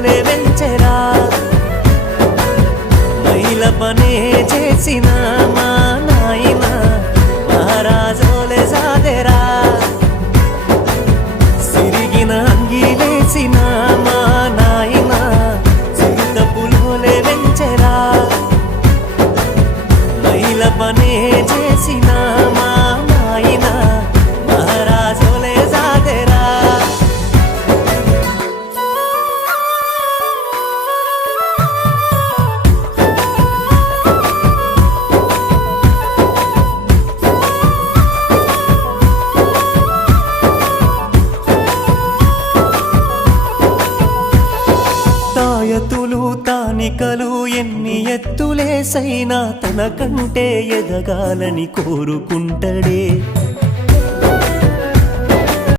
కోలే వెంచెరా? మైల పనే చేసిన మా నాయన మహారాజోలే సాదెరా. సిరిగిన అంగిలేసిన మా నాయన సిరిత పులోలే వెంచెరా? మైల పనే చేసిన ఆయతులు తానికలు ఎన్ని ఎత్తులేసైనా తనకంటే ఎదగాలని కోరుకుంటడే.